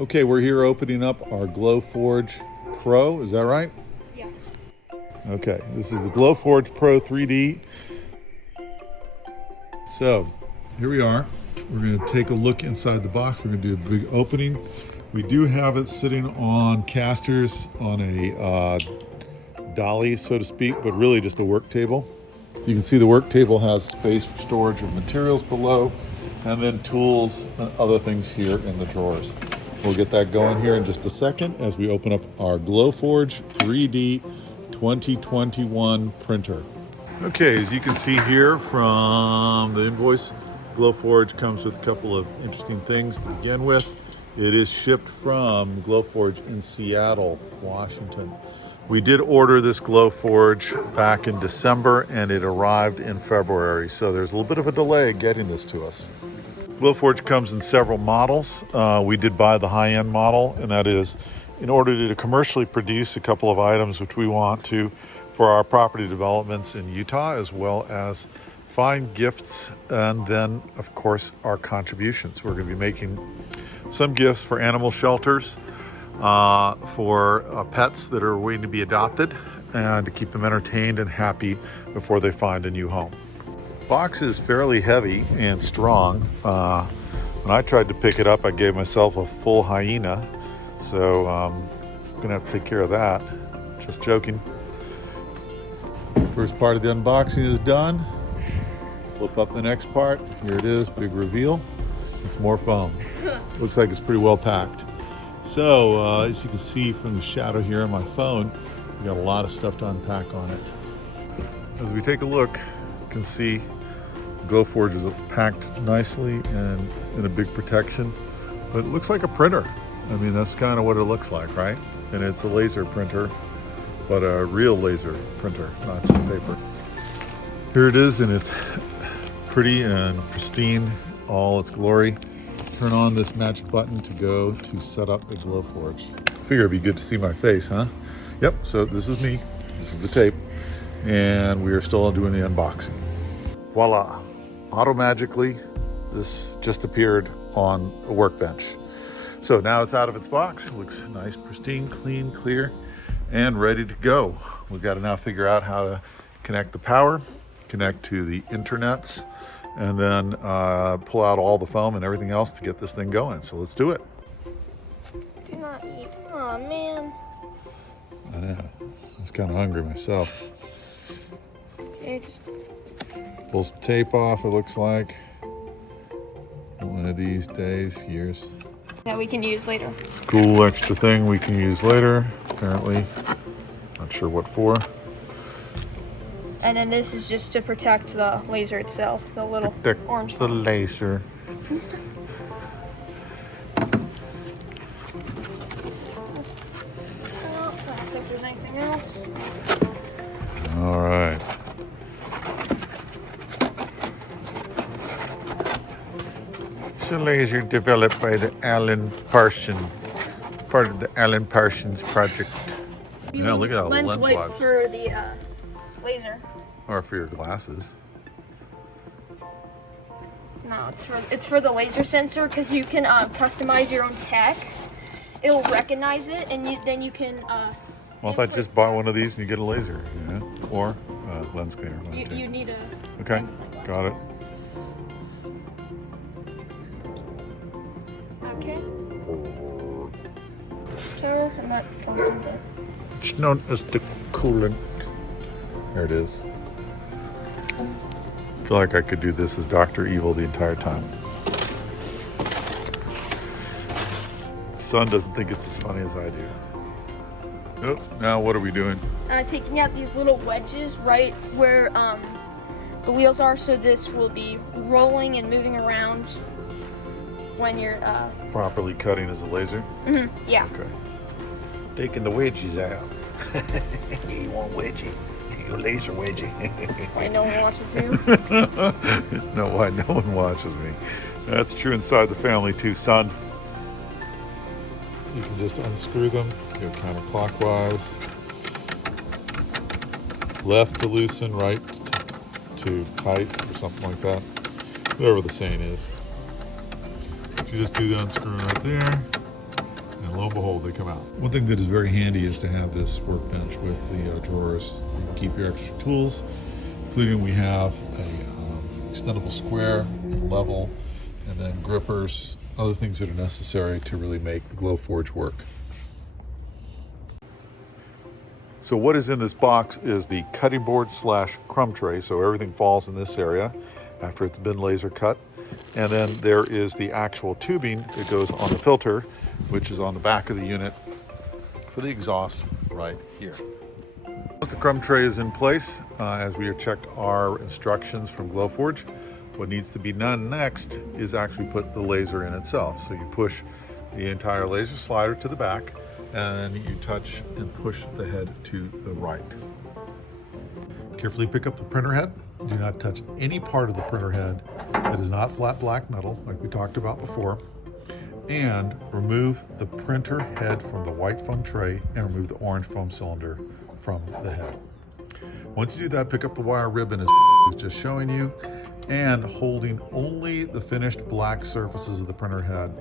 Okay, we're here opening up our Glowforge Pro, is that right? Yeah. Okay, this is the Glowforge Pro 3D. So, here we are. We're going to take a look inside the box. We're going to do a big opening. We do have it sitting on casters on a dolly, so to speak, but really just a work table. You can see the work table has space for storage of materials below, and then tools and other things here in the drawers. We'll get that going here in just a second as we open up our Glowforge 3D 2021 printer. Okay, as you can see here from the invoice, Glowforge comes with a couple of interesting things to begin with. It is shipped from Glowforge in Seattle, Washington. We did order this Glowforge back in December and it arrived in February, so there's a little bit of a delay getting this to us. Glowforge comes in several models. We did buy the high-end model, and that is in order to commercially produce a couple of items which we want to for our property developments in Utah, as well as find gifts, and then of course our contributions. We're going to be making some gifts for animal shelters, for pets that are waiting to be adopted, and to keep them entertained and happy before they find a new home. Box is fairly heavy and strong. When I tried to pick it up, I gave myself a full hyena, so I'm gonna have to take care of that. Just joking. First part of the unboxing is done. Flip up the next part. Here it is, big reveal. It's more foam. Looks like it's pretty well packed. So as you can see from the shadow here on my phone, we got a lot of stuff to unpack on it. As we take a look, you can see Glowforge is packed nicely and in a big protection, but it looks like a printer. I mean, that's kind of what it looks like, right? And it's a laser printer, but a real laser printer, not just paper. Here it is, and it's pretty and pristine, all its glory. Turn on this magic button to go to set up a Glowforge. Figure it'd be good to see my face, huh? Yep, so this is me, this is the tape, and we are still doing the unboxing. Voila. Auto-magically, this just appeared on a workbench. So now it's out of its box. It looks nice, pristine, clean, clear, and ready to go. We've got to now figure out how to connect the power, connect to the internets, and then pull out all the foam and everything else to get this thing going. So let's do it. Do not eat. Oh man. I know. I was kind of hungry myself. Okay, just Pull some tape off, it looks like. One of these days, years. that we can use later. Cool extra thing we can use later, apparently. Not sure what for. And then this is just to protect the laser itself, the little Protect orange the one. laser. Oh, I don't think there's anything else. All right. It's a laser developed by the Alan Parsons, part of the Alan Parsons project. Yeah, look at that lens lens wipe wipe. for the laser. Or for your glasses. No, it's for the laser sensor, because you can customize your own tech. It'll recognize it, and then you can. Well, if I just buy one of these and you get a laser, you know, or lens cleaner. You need a. Okay, got it. Okay. So I'm not posting that. It's known as the coolant. There it is. I feel like I could do this as Dr. Evil the entire time. Son doesn't think it's as funny as I do. Oh, now what are we doing? Taking out these little wedges right where the wheels are, so this will be rolling and moving around when you're Properly cutting as a laser? yeah. Okay. Taking the wedges out. You want wedgie? You laser wedgie. Why no one watches you? It's not why no one watches me. That's true inside the family too, son. You can just unscrew them, go counterclockwise. Left to loosen, right to tight, or something like that. Whatever the saying is. You just do the unscrewing right there. lo and behold, they come out. One thing that is very handy is to have this workbench with the drawers. You can keep your extra tools, including we have a extendable square, level, and then grippers, other things that are necessary to really make the Glowforge work. So what is in this box is the cutting board / crumb tray, so everything falls in this area after it's been laser cut. And then there is the actual tubing that goes on the filter, which is on the back of the unit for the exhaust right here. Once the crumb tray is in place, as we have checked our instructions from Glowforge, what needs to be done next is actually put the laser in itself. So you push the entire laser slider to the back, and you touch and push the head to the right. Carefully pick up the printer head. Do not touch any part of the printer head that is not flat black metal, like we talked about before. And remove the printer head from the white foam tray and remove the orange foam cylinder from the head. Once you do that, pick up the wire ribbon as I was just showing you, and holding only the finished black surfaces of the printer head,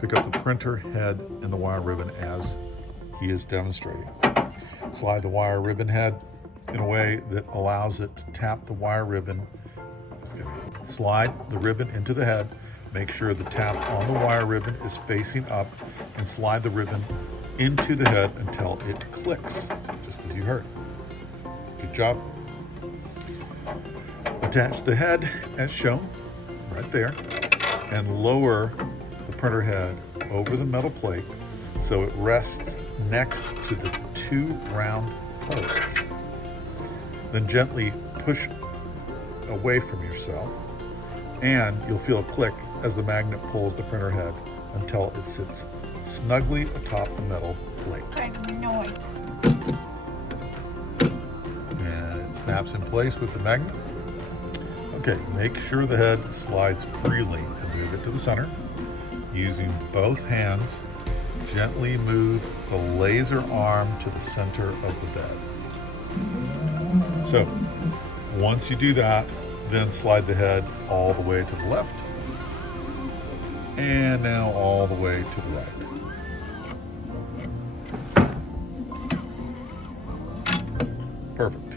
pick up the printer head and the wire ribbon as he is demonstrating. Slide the wire ribbon head in a way that allows it to tap the wire ribbon. Slide the ribbon into the head. Make sure the tap on the wire ribbon is facing up, and slide the ribbon into the head until it clicks, just as you heard. Good job. Attach the head as shown right there, and lower the printer head over the metal plate so it rests next to the 2 round posts. Then gently push away from yourself, and you'll feel a click as the magnet pulls the printer head until it sits snugly atop the metal plate. I have no idea. And it snaps in place with the magnet. Okay, make sure the head slides freely and move it to the center. Using both hands, gently move the laser arm to the center of the bed. So, once you do that, then slide the head all the way to the left, and now all the way to the right. Perfect.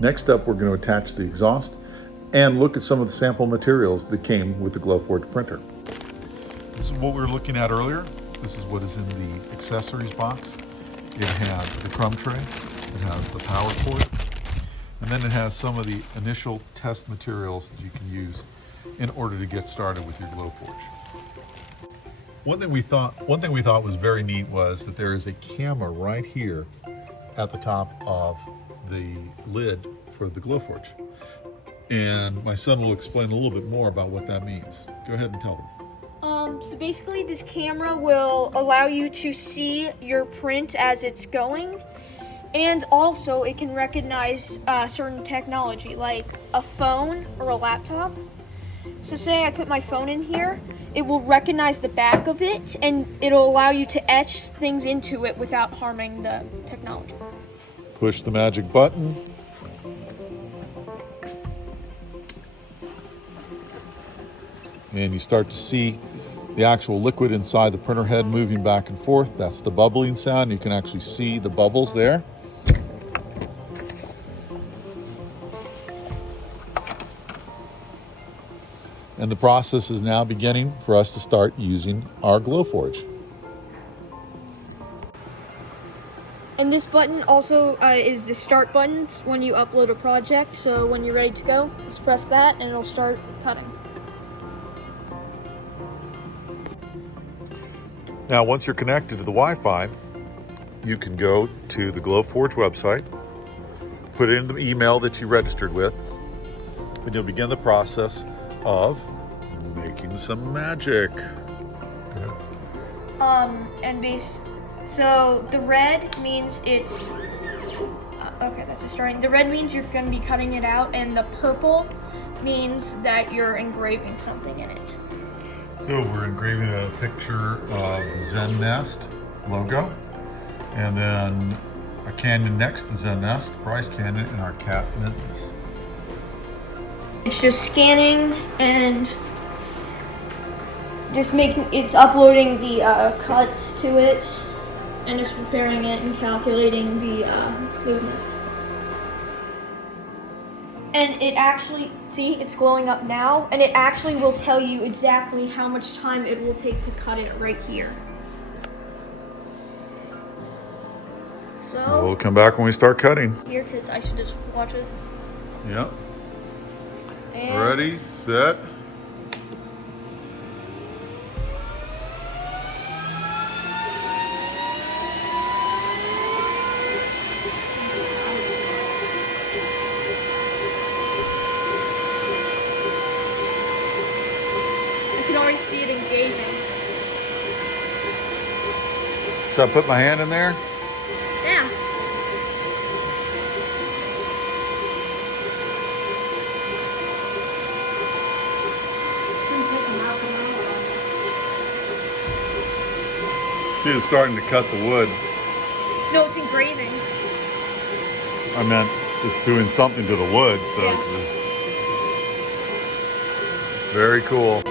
Next up, we're going to attach the exhaust and look at some of the sample materials that came with the Glowforge printer. This is what we were looking at earlier. This is what is in the accessories box. It has the crumb tray, it has the power cord, and then it has some of the initial test materials that you can use in order to get started with your Glowforge. One thing we thought was very neat was that there is a camera right here at the top of the lid for the Glowforge. And my son will explain a little bit more about what that means. Go ahead and tell them. So basically this camera will allow you to see your print as it's going, and also it can recognize certain technology like a phone or a laptop. So say I put my phone in here, it will recognize the back of it, and it'll allow you to etch things into it without harming the technology. Push the magic button. And you start to see the actual liquid inside the printer head moving back and forth. That's the bubbling sound. You can actually see the bubbles there. And the process is now beginning for us to start using our Glowforge. And this button also is the start button when you upload a project. So when you're ready to go, just press that and it'll start cutting. Now, once you're connected to the Wi-Fi, you can go to the Glowforge website, put in the email that you registered with, and you'll begin the process of making some magic. So the red means it's okay. That's just starting. The red means you're going to be cutting it out, and the purple means that you're engraving something in it. So we're engraving a picture of the Zen Nest logo, and then a canyon next to Zen Nest, Bryce Canyon, and our cat Mittens. It's just scanning, and it's uploading the cuts to it, and it's preparing it and calculating the movement. And it actually, see, it's glowing up now, and it actually will tell you exactly how much time it will take to cut it right here. So We'll come back when we start cutting. here, because I should just watch it. Yep. And Ready, set. I can already see it engaging. Should I put my hand in there? Yeah. See, it's starting to cut the wood. No, it's engraving. I meant it's doing something to the wood, so Yeah. very cool.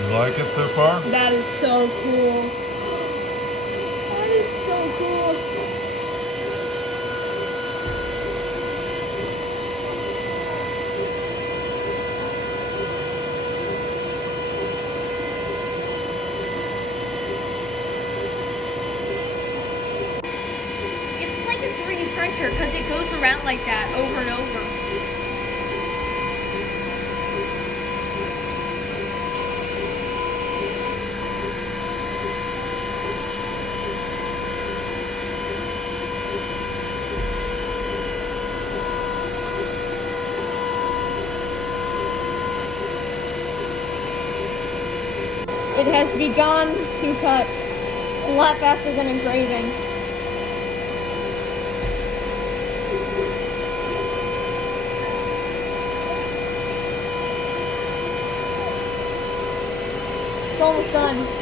You like it so far? That is so cool. That is so cool. It's like a 3D printer because it goes around like that over and over. It has begun to cut. It's a lot faster than engraving. It's almost done.